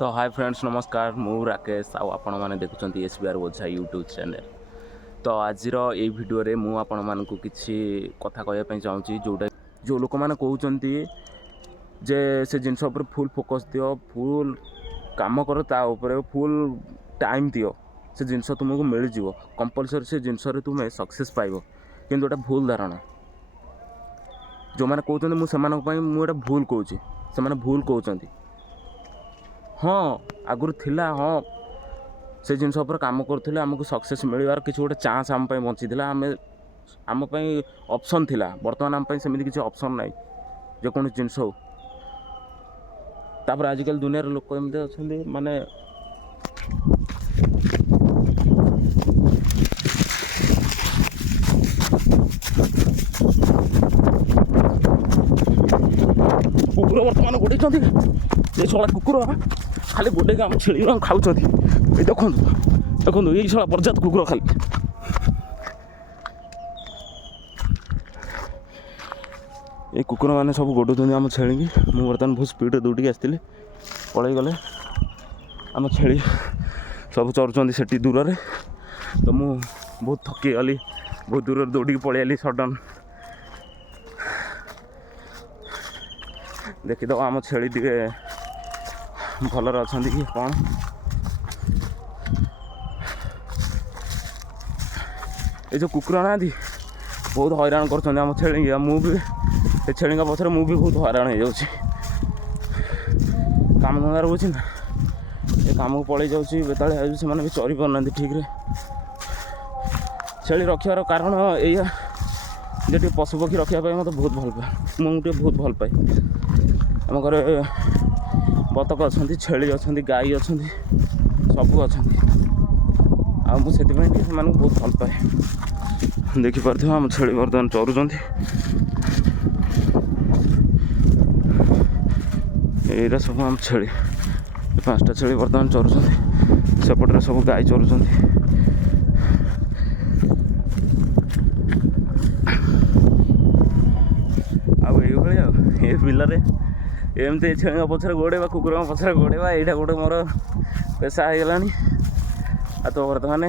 तो hi friends नमस्कार मु राकेश आपण मैंने देखुं एसबीआर ओझा यूट्यूब चैनल। तो आज ये वीडियो रे मु आपण मानक किसी कथा कहवाई चाहूँगी जोटा जो लोक मैंने कहते जे से जिनस फुल फोकस दियो फुल काम कर फुल टाइम दियो से जिनस तुमको मिल जाव कंपलसरी से जिनस तुम्हें सक्सेस पाइब कि भूल धारणा जो मैंने कहते मुझे भूल कहूँ से भूल कहते हाँ आगुरी थिला हाँ से जिनस काम करुले आमको सक्सेस मिलवार किसी गोटे चान्स आम बची आम आम ऑप्शन थिला बर्तमान आम सेमती किसी ऑप्शन ना जेको जिनस हो तापर आजिकल दुनिया लोक एमती अच्छा माने कुकुर बर्तमान गोटे ये शला कुकुर खाली गोटे आम छेली खाऊँ ये देखो देखो ये शला पर्याप्त कुकुर खाली ये कुकुर मैंने सब गोडुं आम छेली मुझे बर्तमान बहुत स्पीड दौड़ी आसती पलि गले आम छेली सब चरुँच से दूर से तो मु बहुत थकी गली बहुत दूर दौड़ी पलि आली सडन देखीद आम छेली टे भलर अच्छा कि कौन ये जो कुकुर ना बहुत हैरान कर आम छेली मुझे छेली पचर मुझे बहुत हैरान हो काम धंदा रोचे ना ये काम को पलि जाऊँगी बेताल से भी चरी पारना ठीक रे छेली रखार कारण या जे पशुपक्षी रखापी मत बहुत भल पाए मुझे बहुत भल पाए आम घर बतक अच्छा छेली अच्छा गाई अच्छा सब अच्छा मुझे बहुत भल पाए देखिपार आम छेली बर्तमान चरुँच ये सब आम छेली 5टा छेली बर्तमान चरुँच सेपटे सब गाई चरुँच ये बिलरे एमती छेली पचर गोड़ेवा कुकुर पचर गोड़ेवा यहाँ गोटे मोर पेशा हो गलानी तो बर्तमान